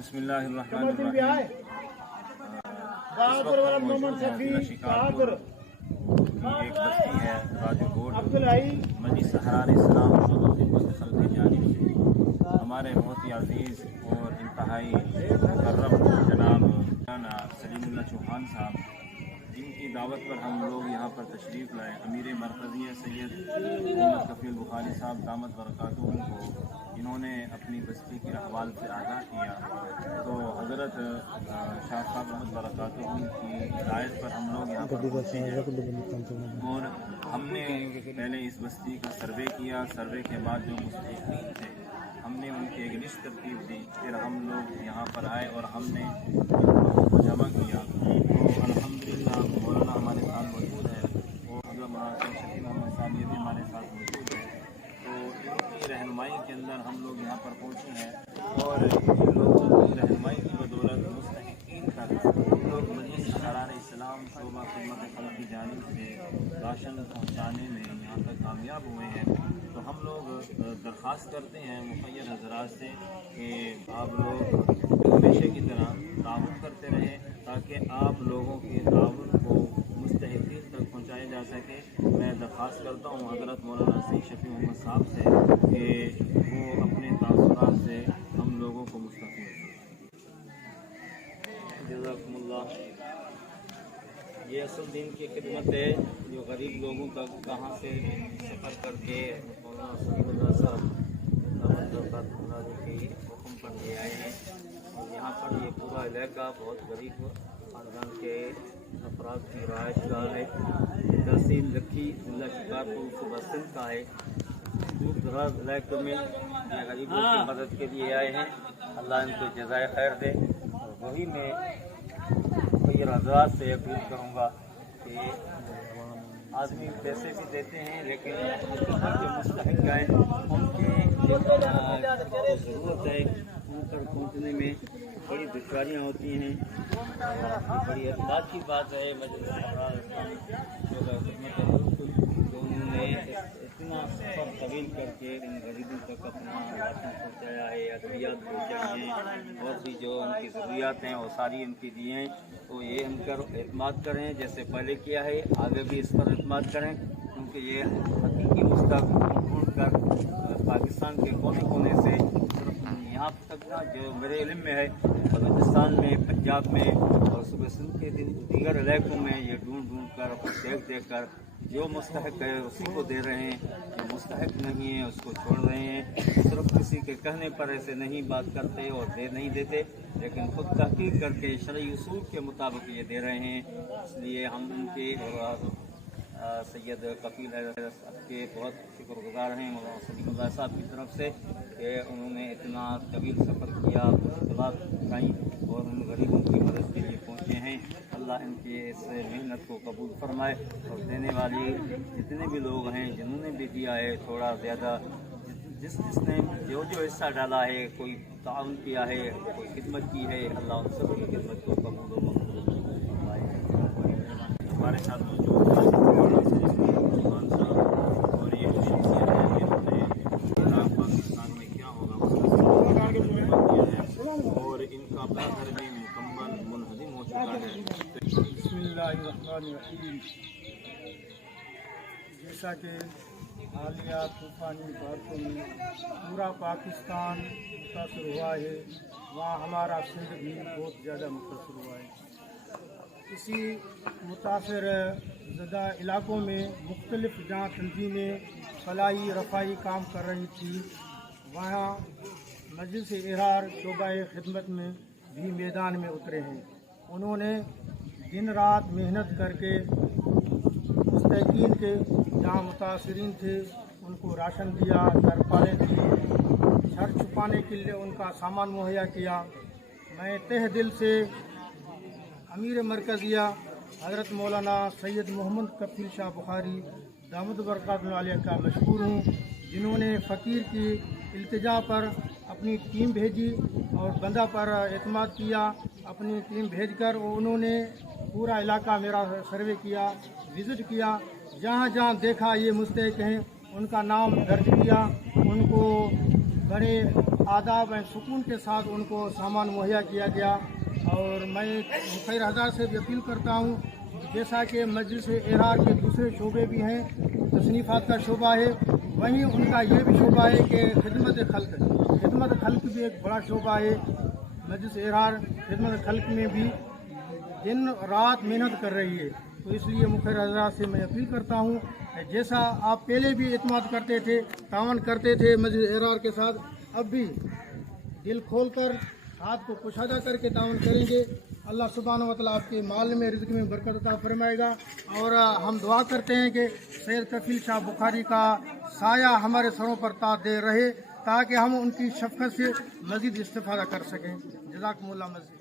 बिस्मिल्लाहिर्रहमानिर्रहीम। शिकारपुर की एक बस्ती है राजकोट मजलिस सहरार इस्लाम की जानिब से हमारे बहुत ही अजीज़ और इंतहाई मुकर्रम जनाब सलीमुल्लाह चौहान साहब, जिनकी दावत पर हम लोग यहाँ पर तशरीफ़ लाए, अमीर मरकज़ी सैयद मोहम्मद कफ़ील बुखारी साहब दामत बरकातुहू को इन्होंने अपनी बस्ती के अहवाल से आगाह किया। तो हज़रत शाह साहब दामत बरकातुहू की हिदायत पर हम लोग यहाँ पर पहुँचे हैं और हमने पहले इस बस्ती का सर्वे किया। सर्वे के बाद जो मुस्तहिक़ीन थे हमने उनकी एक लिस्ट तरतीब दी। फिर हम लोग यहाँ पर आए और हमने लोगों को जमा किया। तो अल्हम्दुलिल्लाह मौलाना हमारे साथ मौजूद है और हज़रत मौलाना शफी मोहम्मद साहब ये भी हमारे साथ मौजूद है। तो इनकी रहनुमाई के अंदर हम लोग यहाँ पर पहुँचे हैं और इन लोगों की रहनुमाई की बदौलत मुस्तहिक़ीन तक हम लोग मजलिस सहरार इस्लाम शोबा खिदमत खल्क़ की जानिब से राशन पहुँचाने में यहाँ तक कामयाब हुए हैं। तो हम लोग दरख्वास्त करते हैं मुखय्यर हज़रात से कि आप लोग हमेशा की तरह ताउन करते रहें ताकि आप लोगों के ताउन को मुस्तहिक़ीन तक पहुँचाया जा सके। मैं दरख्वास्त करता हूँ हज़रत मौलाना सैयद शफी मोहम्मद साहब से कि वो अपने तासुरात से हम लोगों को मुस्तफ़ीद जज़ाकुमुल्लाह। ये असल दिन की खिदमत है जो गरीब लोगों तक कहाँ से सफ़र करके मौलाना सलीमुल्लाह साहब के हुक्म पर ले आए हैं। और यहाँ पर ये पूरा इलाका बहुत गरीब ख़ानदान के अफराद की रहायश गाह है। तहसील लखी ज़िला शिकारपुर सूबा सिंध का है। दूर दराज इलाकों में ये गरीबों की मदद के लिए आए हैं। अल्लाह इनको जज़ाए खैर दे। और वही मैं ये हज़रात से अपील करूँगा कि आदमी पैसे भी देते हैं लेकिन जो मुस्तहिक़ हैं उनके ज़रूरत है उन पर पहुँचने में बड़ी दुश्वारियाँ होती हैं। बड़ी एतराज़ की बात है मजलिस सहरार तो उन्होंने इतना सफ़र तवील करके इन गरीबों तक अपना राशन पहुँचाया है, अद्वियात पहुँचाई हैं और भी जो उनकी ज़रूरियात हैं वो सारी इनकी दी हैं। तो ये हम पर एतमाद करें जैसे पहले किया है, आगे भी इस पर एतमाद करें क्योंकि ये हकीकी मुस्तक़बिल ढूंढ कर पाकिस्तान के कोने कोने से यहाँ तक ना जो मेरे इल्म में है बलूचिस्तान में, पंजाब में और सूबे सिंध के दीगर इलाकों में ये ढूंढ कर देख कर जो मुस्तहिक़ है उसी को दे रहे हैं, जो मुस्तहिक़ नहीं है उसको छोड़ रहे हैं। सिर्फ किसी के कहने पर ऐसे नहीं बात करते और दे नहीं देते लेकिन खुद तहक़ीक़ करके शरई उसूल के मुताबिक ये दे रहे हैं। इसलिए हम उनके सैयद कफ़ील के बहुत शुक्रगुज़ार हैं मौलाना सलीमुल्लाह साहब की तरफ से कि उन्होंने इतना तवील सफ़र किया, मुश्किलात उठाई और उन गरीबों की मदद के लिए पहुँचे हैं। अल्लाह इनकी इस मेहनत को कबूल फरमाए और देने वाले जितने भी लोग हैं जिन्होंने भी दिया है थोड़ा ज़्यादा, जिसने जो हिस्सा डाला है, कोई ताउन किया है, कोई खिदमत की है, अल्लाह उन सबकी खिदमत को कबूल फरमाए। हमारे साथ मौजूद और ये पाकिस्तान में क्या होगा और इनका अपना घर भी मुकम्मल मुनहदिम हो चुका है। बिस्मिल्लाहिर्रहमानिर्रहीम। जैसा कि हालिया तूफ़ानी बारिशों में पूरा पाकिस्तान मुतासर हुआ है, वहाँ हमारा सिंध भी बहुत ज़्यादा मुतासर हुआ है। इसी मुतासर ज़दा इलाक़ों में मुख्तलिफ़ जहाँ तंजीमें फलाही रफ़ाई काम कर रही थी, वहाँ मजलिस सहरार शोबा खिदमत में भी मैदान में उतरे हैं। उन्होंने दिन रात मेहनत करके मुस्तहिक़ीन के जहाँ मुतासरीन थे उनको राशन दिया, तरपालें दी, शर छुपाने के लिए उनका सामान मुहैया किया। मैं तहे दिल से अमीर मरकज़िया हज़रत मौलाना सैयद मोहम्मद कफ़ील शाह बुखारी दामद बरकातुहू अलैह का मशकूर हूँ, जिन्होंने फ़कीर की इल्तिजा पर अपनी टीम भेजी और बंदा पर एतमाद किया। अपनी टीम भेजकर उन्होंने पूरा इलाका मेरा सर्वे किया, विज़िट किया, जहाँ जहाँ देखा ये मुस्तहिक़ हैं उनका नाम दर्ज किया, उनको बड़े आदाब और सुकून के साथ उनको सामान मुहैया किया गया। और मैं मुखैर हज़ार से भी अपील करता हूँ, जैसा कि मजलिस एरार के दूसरे शोबे भी हैं, तसनीफ़ात का शोबा है, वहीं उनका ये भी शोबा है कि खिदमत खल्क भी एक बड़ा शोबा है। मजलिस एरार खिदमत खल्क में भी दिन रात मेहनत कर रही है। तो इसलिए मुखैर हज़रात से मैं अपील करता हूँ, जैसा आप पहले भी इत्मीनान करते थे, तावन करते थे मजलिस एरार के साथ, अब भी दिल खोल कर हाथ को कुशादा करके तावन करेंगे। अल्लाह सुब्हानहू व तआला आपके माल में, रिज़्क़ में बरकत अता फरमाएगा। और हम दुआ करते हैं कि सैयद कफ़ील शाह बुखारी का साया हमारे सरों पर ताज दे रहे, ताकि हम उनकी शफ़क़त से मज़ीद इस्तिफ़ादा कर सकें। जज़ाकुमुल्लाह मज़ीद।